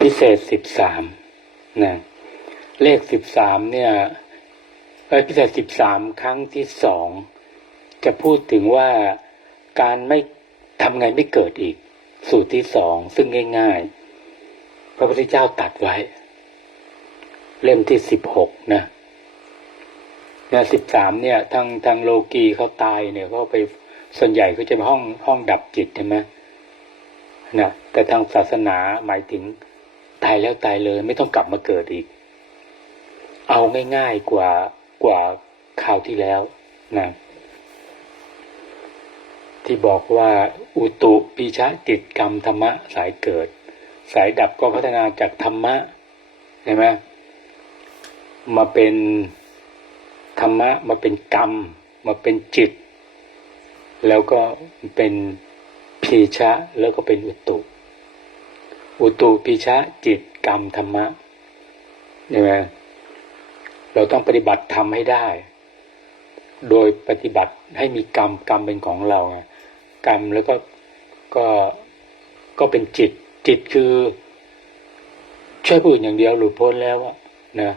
พิเศษสิบสามนะเลขสิบสามเนี่ยเอ้ยพิเศษสิบสามครั้งที่สองจะพูดถึงว่าการไม่ทำไงไม่เกิดอีก สูตรที่สองซึ่งง่ายๆ พระพุทธเจ้าตัดไว้ เล่มที่สิบหกนะเนี่ยสิบสามเนี่ยทางทางโลกีเขาตายเนี่ยเขาไปส่วนใหญ่เขาจะไปห้องห้องดับจิตใช่ไหมนะแต่ทางศาสนาหมายถึง ตายแล้วตายเลยไม่ต้องกลับมาเกิดอีก เอาง่ายๆกว่ากว่าคราวที่แล้วนะที่บอกว่าอุตุปีชะจิตกรรมธรรมะสายเกิด สายดับก็พัฒนาจากธรรมะใช่ไหมมาเป็นธรรมะมาเป็นกรรม มาเป็นจิต แล้วก็เป็นพีชะแล้วก็เป็นอุตุ อุตุปีชะจิตกรรมธรรมะใช่ไหมเราต้องปฏิบัติทำให้ได้ โดยปฏิบัติให้มีกรรมกรรมเป็นของเราไงกรรมแล้วก็ก็ก็เป็นจิต จิตคือช่วยผู้อื่นอย่างเดียวหลุดพ้นแล้วอะนะ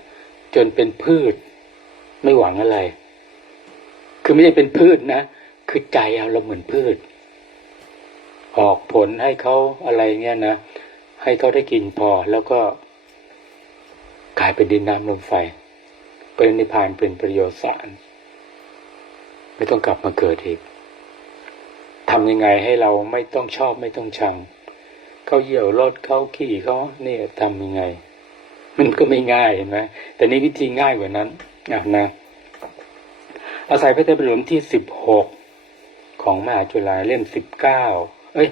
จนเป็นพืชไม่หวังอะไร คือไม่ใช่เป็นพืชนะคือใจเราเหมือนพืช ออกผลให้เขาอะไรเงี้ยนะ ให้เขาได้กินพอแล้วก็กลายเป็นดินน้ำลมไฟเป็นนิพพานเป็นประโยชน์สารไม่ต้องกลับมาเกิดอีกทำยังไงให้เราไม่ต้องชอบไม่ต้องชัง เขาเหี่ยวรถเขาขี่เขาเนี่ยทำยังไง มันก็ไม่ง่ายเห็นไหมแต่นี่วิธีง่ายกว่านั้นนะนะ อาศัยพระเทพหลวมที่สิบหกของมหาจุฬาเล่มสิบเก้าเอ้ย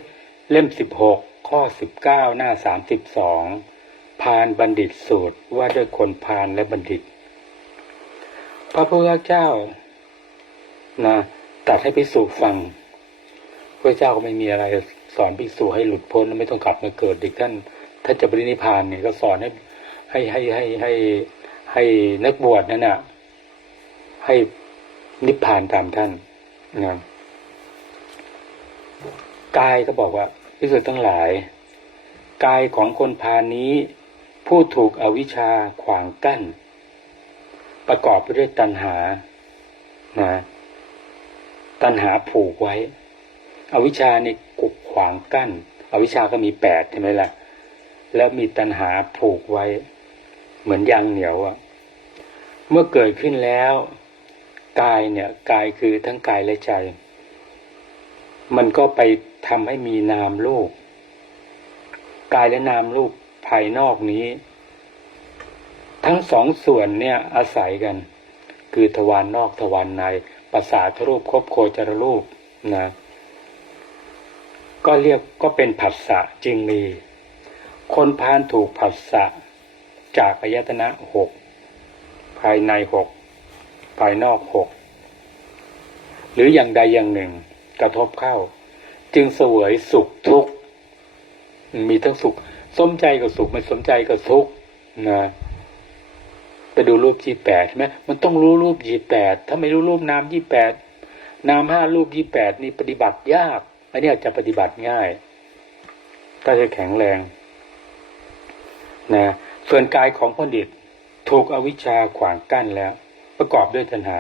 เล่มสิบหก ข้อสิบเก้าหน้าสามสิบสองพานบัณฑิตสูตรว่าด้วยคนพานและบัณฑิต พระพุทธเจ้านะตัดให้พิสูจฟังพระเจ้าก็ไม่มีอะไรสอนภิกษุให้หลุดพ้นไม่ต้องกลับมาเกิดอีกท่านท่านจะปรินิพพานเนี่ยก็สอนให้ให้ให้ให้ให้ให้นักบวชนั่นน่ะ ให้นิพพานตามท่านนะกายก็บอกว่า พิสุทธ์ทั้งหลาย กายของคนพานี้ ผู้ถูกอวิชชาขวางกั้น ประกอบไปด้วยตัณหานะตัณหาผูกไว้ อวิชชานี่กุกขวางกั้น อวิชชาก็มีแปดใช่ไหมล่ะ แล้วมีตัณหาผูกไว้ เหมือนยางเหนียวอะเมื่อเกิดขึ้นแล้ว กายเนี่ย กายคือทั้งกายและใจ มันก็ไปทำให้มีนามรูปกายและนามรูปภายนอกนี้ ทั้งสองส่วนเนี่ยอาศัยกัน คือทวารนนอกทวารในประสาทรูปครบโคจรรูปนะก็เรียกก็เป็นผัสสะจึงมี คนพานถูกผัสสะจากอายตนะหกภายในหกภายนอกหกหรืออย่างใดอย่างหนึ่ง กระทบเข้า จึงเสวยสุขทุกข์มีทั้งสุข สมใจกับสุขไม่สมใจกับทุกข์นะไปดูรูปยี่แปดใช่ไหมมันต้องรู้รูปยี่แปดถ้าไม่รู้รูปนามยี่แปดนามห้ารูปยี่แปดนี่ปฏิบัติยากอันนี้อาจจะปฏิบัติง่ายถ้าจะแข็งแรงนะส่วนกายของพดิตถูกอวิชชาขวางกั้นแล้ว ประกอบด้วยตัณหา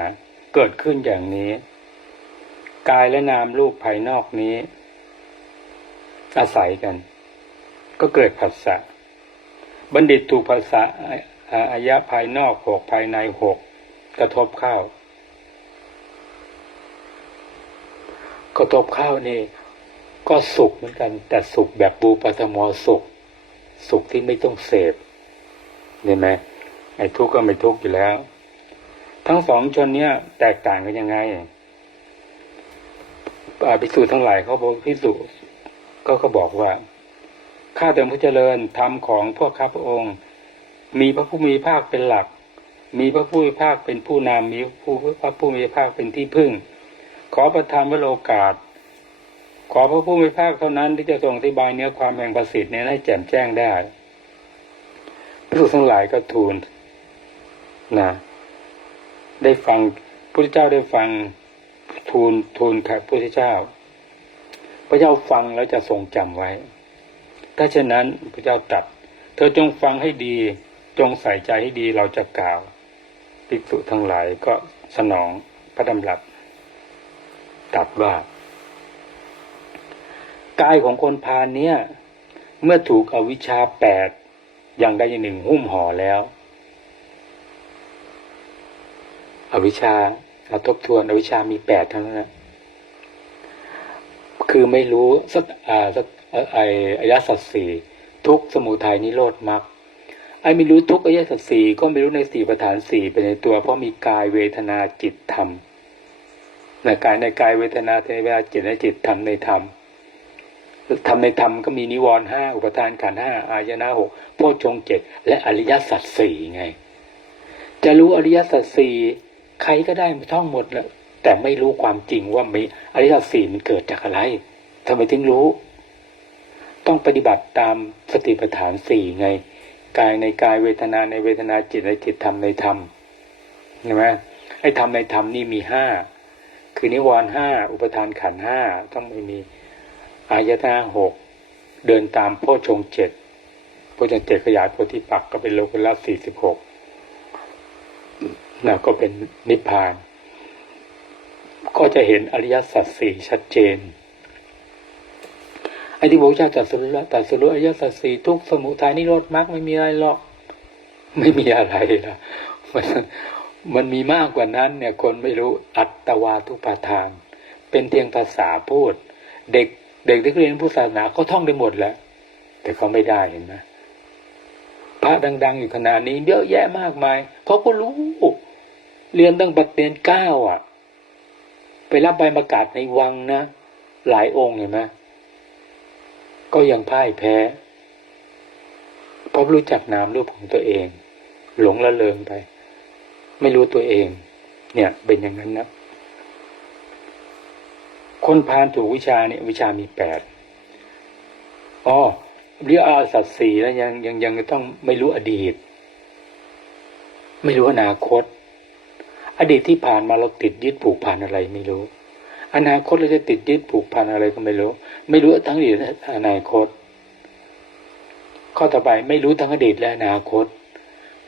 เกิดขึ้นอย่างนี้ กายและนามรูปภายนอกนี้ อาศัยกัน ก็เกิดผัสสะบัณฑิตถูกผัสสะอายะภายนอกหกภายในหกกระทบเข้ากระทบเข้านี่ ก็สุขเหมือนกัน แต่สุขแบบบูปธรรมอสุข สุขที่ไม่ต้องเสพเห็นไหมไอ้ทุกข์ก็ไม่ทุกข์อยู่แล้ว ทั้งสองชนเนี้ยแตกต่างกันยังไง พิสูจน์ทั้งหลายเขาบอกพิสูจน์ก็ก็บอกว่าข้าแต่พระเจริญธรรมของพวกข้าพระองค์ มีพระผู้มีภาคเป็นหลัก มีพระผู้มีภาคเป็นผู้นำมีผู้พระผู้มีภาคเป็นที่พึ่ง ขอประทานวโอกาส ขอพระผู้มีภาคเท่านั้นที่จะทรงอธิบายเนื้อความแห่งประสิทธิ์นี้ให้แจ่มแจ้งได้พระสุทั้งหลายก็ทูลนะได้ฟังพระเจ้าได้ฟัง ทูลทูลครับพระเจ้า พระเจ้าฟังแล้วจะทรงจำไว้ ถ้าเช่นนั้นพระเจ้าตรัสเธอจงฟังให้ดี จงใส่ใจให้ดีเราจะกล่าว ภิกษุทั้งหลายก็สนองพระดำรัสตรัสว่ากายของคนพาลเนี้ยเมื่อถูกอวิชชาแปดอย่างใดอย่างหนึ่งหุ้มห่อแล้ว อวิชชา เราทบทวนอวิชามีแปดเท่านั้นนะคือไม่รู้สักอ่าสักไออายะสัตสี่ทุกสมุทัยนิโรธมรรคไอไม่รู้ทุกอายะสัตสี่ก็ไม่รู้ในสี่ประธานสี่เป็นในตัว เพราะมีกายเวทนาจิตธรรมในกายในกายเวทนาในเวลาจิตในจิตธรรมในธรรมธรรมในธรรมก็มีนิวรณ์ห้าอุปทานขันห้าอายนะหกโพชฌงเจ็ดและอริยสัจสี่ไง จะรู้อริยสัจสี่ ใครก็ได้ท่องหมดแล้วแต่ไม่รู้ความจริงว่ามีอริยสัจสี่มันเกิดจากอะไรทำไมถึงรู้ ต้องปฏิบัติตามสติปัฏฐานสี่ไง กายในกายเวทนาในเวทนาจิตในจิตธรรมในธรรมเห็นไหมไอ้ธรรมในธรรมนี่มีห้าคือนิวรณ์ห้าอุปทานขันห้าต้องไม่มีอายตนะหกเดินตามโพชงเจ็ดโพชงเจ็ดขยายโพธิปักก็เป็นโลกุตละสี่สิบหก นะก็เป็นนิพพาน ก็จะเห็นอริยสัจสี่ชัดเจนไอ้ที่บอกเจ้าตัดสรุแล้วตัดสรุอริยสัจสี่ทุกสมุทัยนิโรธมรรคไม่มีอะไรหรอก ไม่มีอะไรนะมันมันมีมากกว่านั้นเนี่ยคนไม่รู้อัตตวาทุปาทาน เป็นเพียงภาษาพูด เด็กเด็กที่เรียนพุทธศาสนาเขาท่องได้หมดแล้ว แต่เขาไม่ได้เห็นไหมพระดัง ๆ อยู่ขนาดนี้เยอะแยะมากมายเขาก็รู้ เรียนตั้งปฏิญญาเก้าอะ ไปรับใบประกาศในวังนะ หลายองค์เห็นไหมก็ยังพ่ายแพ้เพราะรู้จักนามรูปของตัวเอง หลงละเลงไป ไม่รู้ตัวเอง เนี่ย เป็นอย่างนั้นนะคนพาลถูกวิชาเนี่ยวิชามีแปดอ๋อเรียกอาสัตสีแล้วยังยังยังต้องไม่รู้อดีต ไม่รู้อนาคต อดีตที่ผ่านมาเราติดยึดผูกพันอะไรไม่รู้ อนาคตเราจะติดยึดผูกพันอะไรก็ไม่รู้ ไม่รู้ทั้งอดีตอนาคต ข้อต่อไปไม่รู้ทั้งอดีตและอนาคต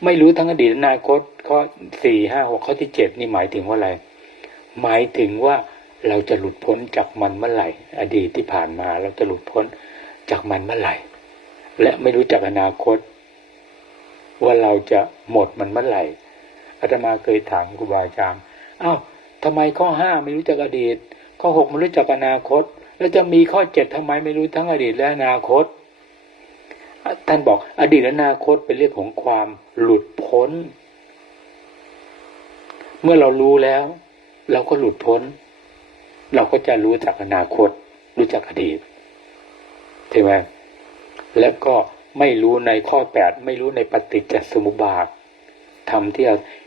ไม่รู้ทั้งอดีตและอนาคต ข้อสี่ห้าหกข้อที่เจ็ดนี่หมายถึงว่าอะไร หมายถึงว่าเราจะหลุดพ้นจากมันเมื่อไหร่ อดีตที่ผ่านมา เราจะหลุดพ้นจากมันเมื่อไหร่ และไม่รู้จักอนาคต ว่าเราจะหมดมันเมื่อไหร่ อาตมาเคยถามครูบาอาจารย์อ้าวทำไมข้อห้าไม่รู้จักอดีต ข้อหกไม่รู้จักอนาคต แล้วจะมีข้อเจ็ดทำไมไม่รู้ทั้งอดีตและอนาคต ท่านบอกอดีตและอนาคตเป็นเรื่องของความหลุดพ้น เมื่อเรารู้แล้ว เราก็หลุดพ้น เราก็จะรู้จากอนาคต รู้จักอดีตใช่ไหมและก็ไม่รู้ในข้อแปดไม่รู้ในปฏิจจสมุปบาท ทำที่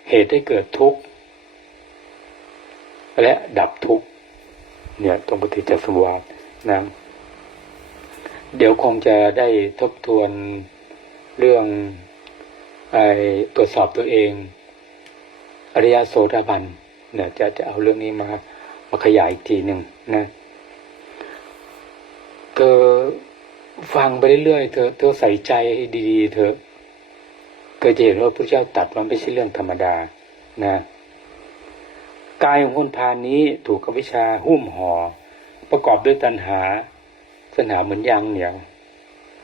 เหตุให้เกิดทุกข์ และดับทุกข์เนี่ยตรงปฏิจจสมุปบาทนะเดี๋ยวคงจะได้ทบทวนเรื่องไอ้ตรวจสอบตัวเอง อริยโสดาบันเนี่ยจะจะเอาเรื่องนี้มามาขยายอีกทีหนึ่งนะเธอฟังไปเรื่อยๆเธอเธอใส่ใจให้ดีๆเธอ ก็จะเห็นว่าพระเจ้าตัดมันไม่ใช่เรื่องธรรมดานะกายของคนพานนี้ถูกกวิชาหุ้มห่อประกอบด้วยตัณหาสนาเหมือนยางเหนียว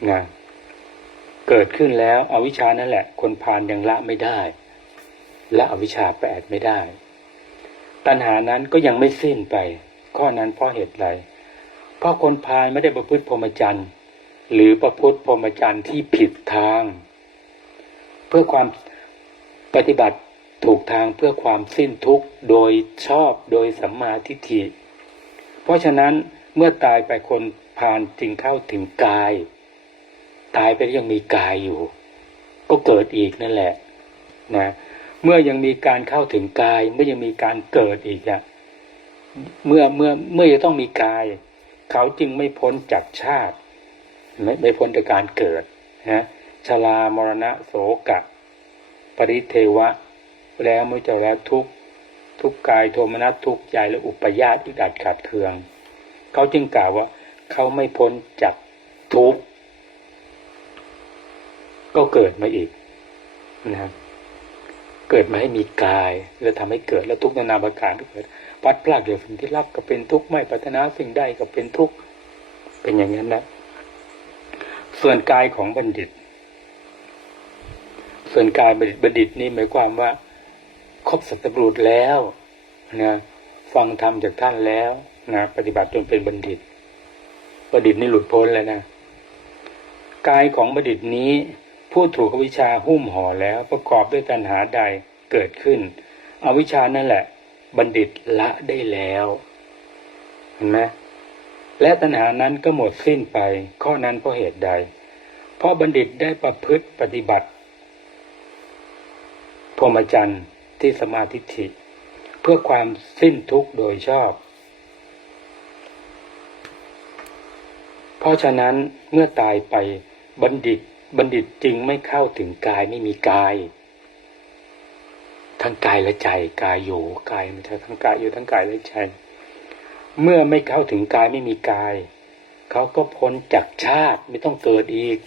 นะเกิดขึ้นแล้วอวิชานั่นแหละ คนพานยังละไม่ได้ และอวิชชาแปดไม่ได้ ตัณหานั้นก็ยังไม่สิ้นไป ข้อนั้นเพราะเหตุไรเพราะคนพานไม่ได้ประพฤติพรหมจรรย์ หรือประพฤติพรหมจรรย์ที่ผิดทาง เพื่อความปฏิบัติถูกทางเพื่อความสิ้นทุกข์โดยชอบโดยสัมมาทิฏฐิ เพราะฉะนั้นเมื่อตายไปคนพานจึงเข้าถึงกาย ตายไปยังมีกายอยู่ ก็เกิดอีกนั่นแหละนะเมื่อยังมีการเข้าถึงกาย เมื่อยังมีการเกิดอีกอะเมื่อเมื่อเมื่อจะต้องมีกาย เขาจึงไม่พ้นจากชาติ ไม่ไม่พ้นจากการเกิดนะ ชรามรณะโสกะ ปริเทวะ แล้วมุจระทุกทุกกายโทมนัสทุกใจและอุปยาตอิดัดขาดเคือง เขาจึงกล่าวว่า เขาไม่พ้นจากทุกก็เกิดมาอีกนะครับเกิดมาให้มีกาย แล้วทำให้เกิดแล้วทุกนานาประการก็เกิดพัดพลาดเดี๋ยวสิ่งที่รักก็เป็นทุกข์ไม่ปรารถนาสิ่งใดก็เป็นทุกข์เป็นอย่างนั้นนะส่วนกายของบัณฑิต ส่วนกายบัณฑิตบัณฑิตนี่หมายความว่า ครบสัตบุรุษแล้วนะฟังธรรมจากท่านแล้วนะปฏิบัติจนเป็นบัณฑิต บัณฑิตนี่หลุดพ้นแล้วนะกายของบัณฑิตนี้ผู้ถูกอวิชาหุ้มห่อแล้วประกอบด้วยตัณหาใดเกิดขึ้นอวิชชานั่นแหละ บัณฑิตละได้แล้วเห็นไหมและตัณหานั้นก็หมดสิ้นไป ข้อนั้นเพราะเหตุใด เพราะบัณฑิตได้ประพฤติปฏิบัติ พรหมจรรย์ที่สมาธิฐิเพื่อความสิ้นทุกข์โดยชอบ เพราะฉะนั้นเมื่อตายไปบัณฑิตบัณฑิตจึงไม่เข้าถึงกายไม่มีกาย ทั้งกายและใจกายอยู่กายมันจะทั้งกายอยู่ทั้งกายและใจเมื่อไม่เข้าถึงกายไม่มีกาย เขาก็พ้นจากชาติไม่ต้องเกิดอีก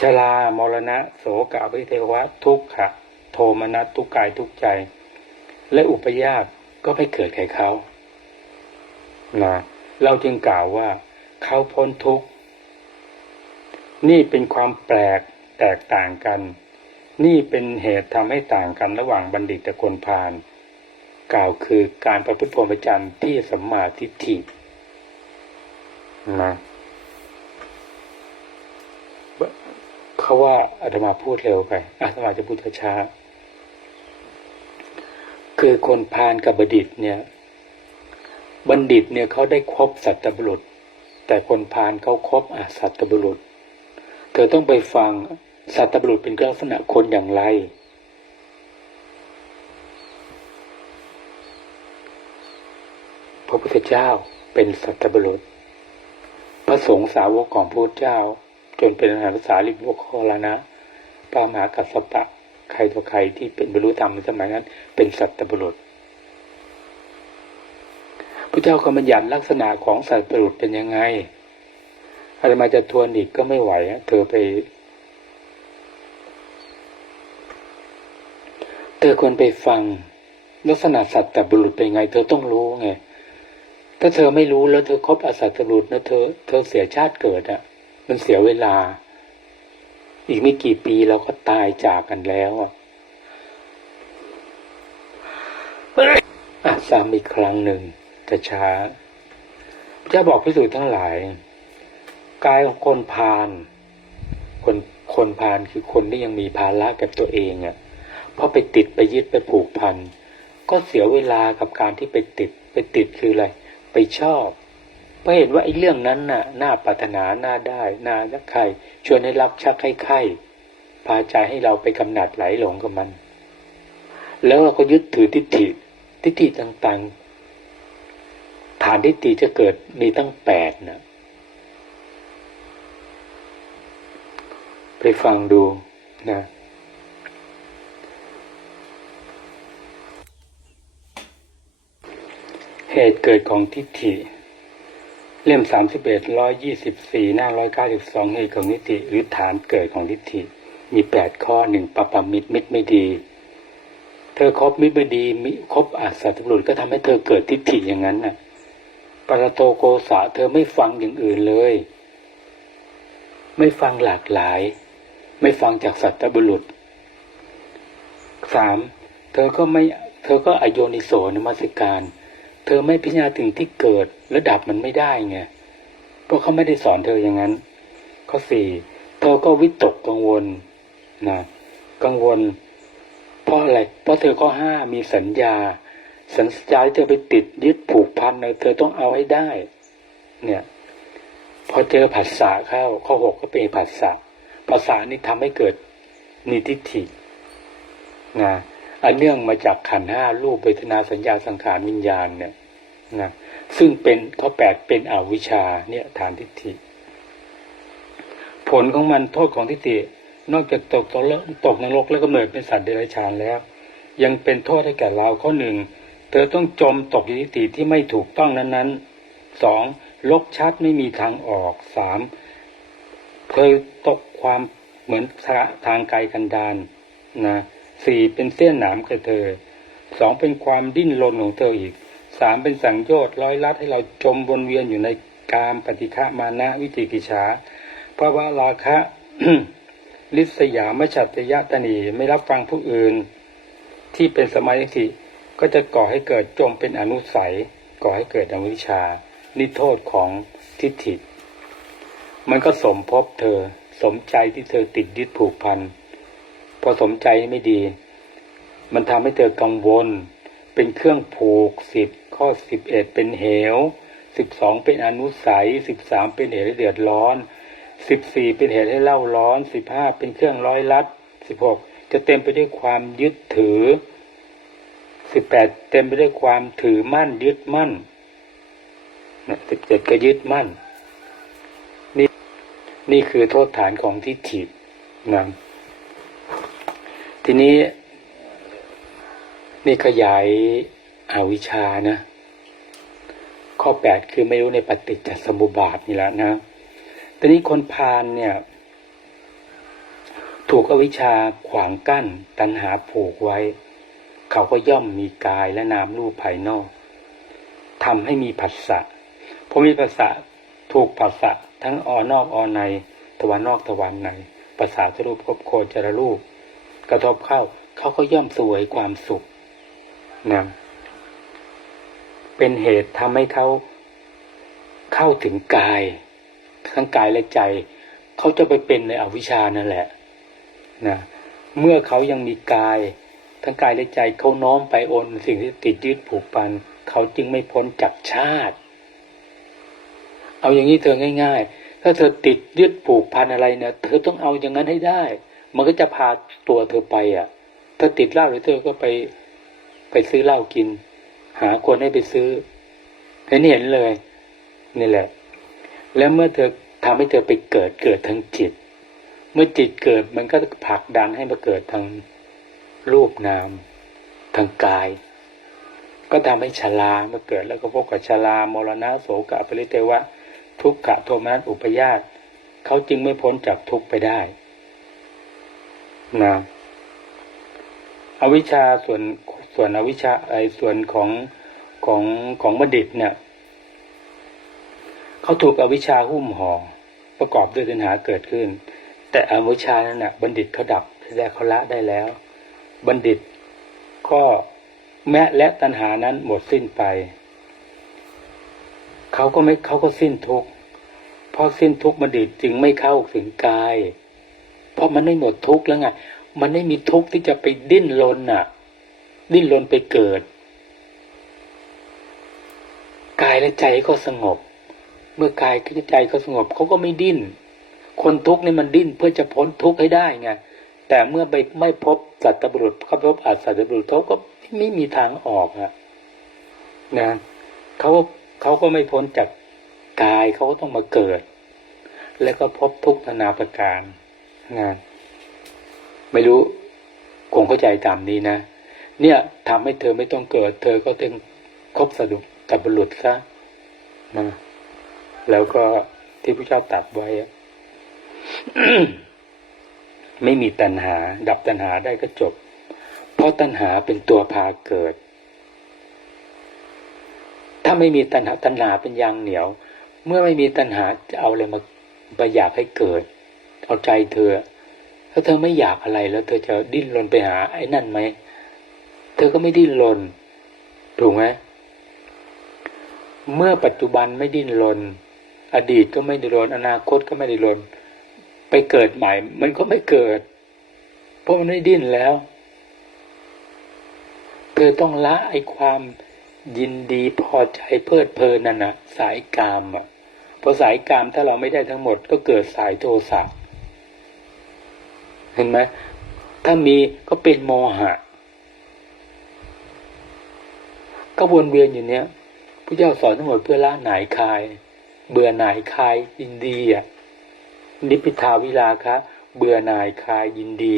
ชรามรณะ โสกะวิเทวะ ทุกขะ โทมนัสทุกกายทุกใจ และอุปยาตก็ไม่เกิดแก่เขานะเราจึงกล่าวว่า เขาพ้นทุกข์นี่เป็นความแปลกแตกต่างกัน นี่เป็นเหตุทำให้ต่างกันระหว่างบัณฑิตกับคนพาลกล่าวคือการประพฤติพรหมจรรย์ที่สัมมาทิฏฐินะ เขาว่าอาตมาพูดเร็วไปอาตมาจะพูดช้าคือคนพาลกับบัณฑิตเนี่ย บัณฑิตเนี่ยเขาได้ครบสัตบุรุษ แต่คนพาลเขาครบอสัตบุรุษ เธอต้องไปฟังสัตบุรุษเป็นลักษณะคนอย่างไร พระพุทธเจ้าเป็นสัตบุรุษ พระสงฆ์สาวกของพระพุทธเจ้า จนเป็นอรหันตสารีบุคคลนะพระมหากัสสปะ ใครต่อใครที่เป็นบรรลุธรรมในสมัยนั้น เป็นสัตบุรุษพระเจ้าก็บัญญัติลักษณะของสัตบุรุษเป็นยังไงอะไรมาจะทวนอีกก็ไม่ไหวเธอไป เธอควรไปฟัง ลักษณะสัตว์แต่บุรุษเป็นไง เธอต้องรู้ไง ถ้าเธอไม่รู้แล้วเธอคบอสัตว์บุรุษนะเธอ เธอเสียชาติเกิดอะ มันเสียเวลา อีกไม่กี่ปีเราก็ตายจากกันแล้วอะอะซ้ำอีกครั้งหนึ่งจะช้าจะบอกพิสูจน์ทั้งหลาย กายของคนพาลคนคนพาลคือคนที่ยังมีภาระกับตัวเองอะ่ะเพราะไปติดไปยึดไปผูกพัน ก็เสียเวลากับการที่ไปติด ไปติดคืออะไร ไปชอบ พราะเห็นว่าไอ้เรื่องนั้นน่ะน่าปรารถนาน่าได้น่ารักใครชวนให้รักชักให้ใครพาใจให้เราไปกำหนัดไหลหลงกับมัน แล้วเราก็ยึดถือทิฏฐิทิฏฐิต่างๆ ฐานทิฏฐิจะเกิดมีตั้งแปดนะไปฟังดูนะเหตุเกิดของทิฏฐิ เล่มสามสิบเอ็ดร้อยยี่สิบสี่หน้าร้อยเก้าสิบสองเหตุของทิฏฐิหรือฐานเกิดของทิฏฐิมีแปดข้อหนึ่งปปมิตรมิตรไม่ดี เธอคบมิตรไม่ดีมิคบอาสัตบุรุษก็ทำให้เธอเกิดทิฏฐิอย่างนั้นน่ะปรโตโกสะเธอไม่ฟังอย่างอื่นเลย ไม่ฟังหลากหลาย ไม่ฟังจากสัตบุรุษสามเธอก็ไม่เธอก็อโยนิโสนมัสการเเธอไม่พิจารณาถึงที่เกิดและดับมันไม่ได้ไงเพราะเขาไม่ได้สอนเธออย่างนั้น ข้อสี่เธอก็วิตกกังวลนะกังวล เพราะอะไร เพราะเธอข้อห้ามีสัญญา สัญญาที่เธอไปติดยึดผูกพันเนเธอต้องเอาให้ได้ เนี่ย พอเจอผัสสะเข้า ข้อหกก็เป็นผัสสะภาษานี้ทำให้เกิดนิทิฏฐินะ อันเนื่องมาจากขันห้ารูปเวทนาสัญญาสังขารวิญญาณเนี่ยนะซึ่งเป็นข้อแปดเป็นอวิชชาเนี่ยฐานทิฏฐิ ผลของมันโทษของทิฏฐินอกจากตกตกตกนรกแล้วก็เนิดเป็นสัตว์เดรัจฉานแล้ว ยังเป็นโทษให้แก่เราข้อหนึ่งเธอต้องจมตกอยู่ทิฏฐิที่ไม่ถูกต้องนั้นๆสองลกชัดไม่มีทางออกสามเธอตกความเหมือนทางไกลกันดานนะ สี่เป็นเส้นหนามกระเธอสองเป็นความดิ้นรนของเธออีกสามเป็นสังโยชน์ร้อยลัดให้เราจมวนเวียนอยู่ในกามปฏิฆะมานะวิจิกิจฉาภาะวะราคะลิษยามฉัตยะตนีไม่รับฟังผู้อื่น ที่เป็นสมาธิก็จะก่อให้เกิดจมเป็นอนุสัย ก่อให้เกิดอวิชชานิโทษของทิฏฐิ มันก็สมภพเธอ สมใจที่เธอติดยึดผูกพัน อสมใจไม่ดี มันทำให้เธอกังวล เป็นเครื่องผูกสิบข้อสิบเอ็ดเป็นเหวสิบสองเป็นอนุสัยสิบสามเป็นเหตุให้เดือดร้อนสิบสี่เป็นเหตุให้เล่าร้อนสิบห้าเป็นเครื่องร้อยลัดสิบหกจะเต็มไปด้วยความยึดถือสิบแปดเต็มไปด้วยความถือมั่นยึดมั่นสิบเจ็ดก็ยึดมั่น นี่นี่คือโทษฐานของทิฏฐินะ ทีนี้ นี่ขยายอาวิชานะ ข้อแปดคือไม่รู้ในปฏิจจสมุปบาทนี่แหละนะตอนนี้คนพาลเนี่ย ถูกอวิชาขวางกั้น ตัณหาผูกไว้ เขาก็ย่อมมีกายและนามรูปภายนอกทำให้มีผัสสะพอมีผัสสะถูกผัสสะทั้งออนอกออในทวารนอกทวารในภาษาทรูปครบโคจรรูป กระทบเข้า เขาก็ย่อมสวยความสุขนะเป็นเหตุทำให้เขาเข้าถึงกาย ทั้งกายและใจ เขาจะไปเป็นในอวิชานั่นแหละนะเมื่อเขายังมีกาย ทั้งกายและใจเขาน้อมไปโอนสิ่งที่ติดยึดผูกพันเขาจึงไม่พ้นจากชาติ เอาอย่างนี้เธอง่าย ๆ ถ้าเธอติดยึดผูกพันอะไรเนี่ยเธอต้องเอาอย่างนั้นให้ได้ มันก็จะพาตัวเธอไปอะ ถ้าติดเหล้าหรือเธอก็ไปไปซื้อเหล้ากิน หาคนให้ไปซื้อเห็นเห็นเลย นี่แหละ แล้วเมื่อเธอทำให้เธอไปเกิดเกิดทางจิต เมื่อจิตเกิดมันก็ผลักดันให้มาเกิดทางรูปนาม ทางกาย ก็ทำให้ชรามาเกิดแล้วก็พบกับชรามรณะโสกะปริเทวะ ทุกขะโทมนัสอุปยาตเขาจึงไม่พ้นจากทุกข์ไปได้ นะอวิชชาส่วนส่วนอวิชชาไอส่วนของของของบัณฑิตเนี่ยเขาถูกอวิชชาหุ้มห่อประกอบด้วยตัณหาเกิดขึ้น แต่อวิชชานั้นน่ะบัณฑิตเขาดับและเขาละได้แล้ว บัณฑิตก็แม้และตัณหานั้นหมดสิ้นไปเขาก็ไม่เขาก็สิ้นทุกข์เพราะสิ้นทุกข์บัณฑิตจึงไม่เข้าถึงกาย เพราะมันไม่หมดทุกข์แล้วไงมันไม่มีทุกข์ที่จะไปดิ้นรนน่ะ ดิ้นรนไปเกิด กายและใจก็สงบ เมื่อกายกับใจเขาสงบเขาก็ไม่ดิ้น คนทุกข์นี่มันดิ้นเพื่อจะพ้นทุกข์ให้ได้ไงแต่เมื่อไปไม่พบสัตบุรุษเขาพบอาสัตบุรุษเขาก็ไม่มีทางออกอะนะเขาเขาก็ไม่พ้นจากกายเขาก็ต้องมาเกิด แล้วก็พบทุกข์นานาประการ งานไม่รู้คงเข้าใจตามนี้นะ เนี่ยทำให้เธอไม่ต้องเกิด เธอก็ต้องคบสดุกับบุรุษซะนะแล้วก็ที่พระเจ้าตรัสไว้ไม่มีตัณหา ดับตัณหาได้ก็จบ เพราะตัณหาเป็นตัวพาเกิด ถ้าไม่มีตัณหาตัณหาเป็นยางเหนียว เมื่อไม่มีตัณหาจะเอาอะไรมาไปอยากให้เกิด เอาใจเธอ ถ้าเธอไม่อยากอะไรแล้ว เธอจะดิ้นรนไปหาไอ้นั่นไหม เธอก็ไม่ดิ้นรน ถูกไหมเมื่อปัจจุบันไม่ดิ้นรน อดีตก็ไม่ดิ้นรน อนาคตก็ไม่ดิ้นรน ไปเกิดใหม่ มันก็ไม่เกิด เพราะมันไม่ดิ้นแล้ว เธอต้องละไอ้ความยินดีพอใจเพลิดเพลินนั่นนะสายกามอะพอสายกามถ้าเราไม่ได้ทั้งหมดก็เกิดสายโทสะ เห็นไหมถ้ามีก็เป็นโมหะ ก็วนเวียนอยู่เนี้ยพระเจ้าสอนทั้งหมดเพื่อละหน่ายคาย เบื่อหน่ายคายยินดีอะนิพพิทาวิลาคะ เบื่อหน่ายคายยินดี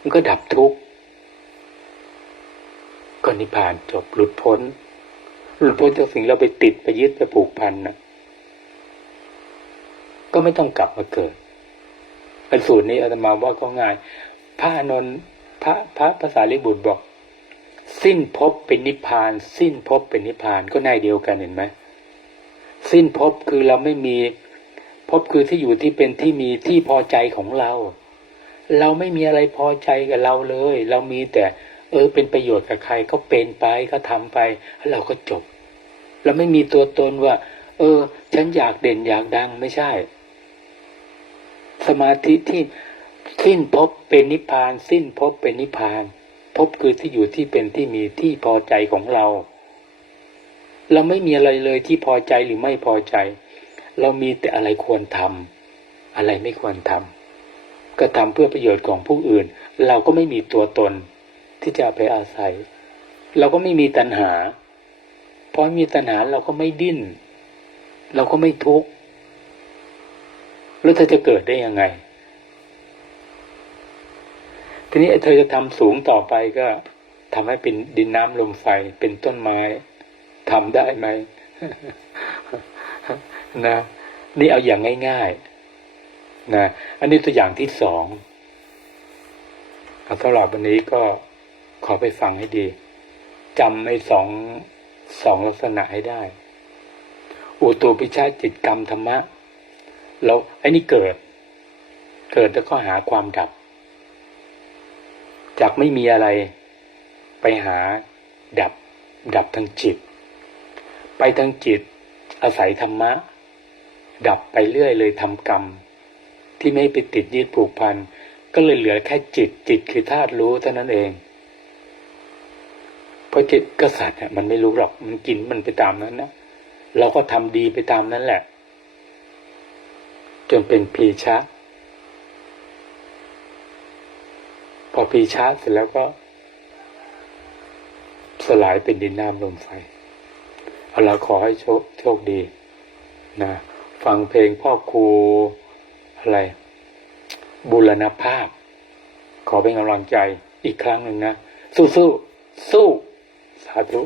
มันก็ดับทุกข์ก็นิพพานจบหลุดพ้น หลุดพ้นจากสิ่งเราไปติดไปยึดไปผูกพันนะก็ไม่ต้องกลับมาเกิด ไอ้สูตรนี้อาตมาว่าก็ง่าย พระอนนท์พระพระภาษาลิบุตรบอก สิ้นภพเป็นนิพพาน สิ้นภพเป็นนิพพานก็ในเดียวกันเห็นไหมสิ้นภพคือเราไม่มีภพคือที่อยู่ที่เป็นที่มีที่พอใจของเรา เราไม่มีอะไรพอใจกับเราเลย เรามีแต่ เออเป็นประโยชน์กับใครก็เป็นไปก็ทำไปแล้วเราก็จบ เราไม่มีตัวตนว่า เออ ฉันอยากเด่นอยากดังไม่ใช่ สมาธิที่สิ้นภพเป็นนิพพาน สิ้นภพเป็นนิพพานภพคือที่อยู่ที่เป็นที่มีที่พอใจของเรา เราไม่มีอะไรเลยที่พอใจหรือไม่พอใจ เรามีแต่อะไรควรทำอะไรไม่ควรทำก็ทำเพื่อประโยชน์ของผู้อื่น เราก็ไม่มีตัวตนที่จะไปอาศัย เราก็ไม่มีตัณหา เพราะมีตัณหาเราก็ไม่ดิ้น เราก็ไม่ทุกข์ แล้วเธอจะเกิดได้ยังไง ทีนี้เธอจะทำสูงต่อไปก็ทำให้เป็นดินน้ำลมไฟเป็นต้นไม้ทำได้ไหมนะนี่เอาอย่างง่ายๆนะอันนี้ตัวอย่างที่สองเอาสำหรับวันนี้ก็ขอไปฟังให้ดีจำไอ้สองสองลักษณะให้ได้ อุตูปิชาจิตกรรมธรรมะ แล้วไอ้นี่เกิด เกิดแล้วก็หาความดับ จากไม่มีอะไรไปหาดับ ดับทางจิต ไปทางจิต อาศัยธรรมะ ดับไปเรื่อยเลยทำกรรม ที่ไม่ไปติดยึดผูกพัน ก็เลยเหลือแค่จิต จิตคือธาตุรู้เท่านั้นเองเพราะจิตกษัตริย์เนี่ยมันไม่รู้หรอกมันกินมันไปตามนั้นนะเราก็ทำดีไปตามนั้นแหละ จนเป็นพีชะ พอพีชะเสร็จแล้วก็ สลายเป็นดินน้ำลมไฟเอาละขอให้โชคโชคดีนะฟังเพลงพ่อครูอะไร บุรณภาพ ขอเป็นกำลังใจอีกครั้งหนึ่งนะ สู้สู้สู้สาธุ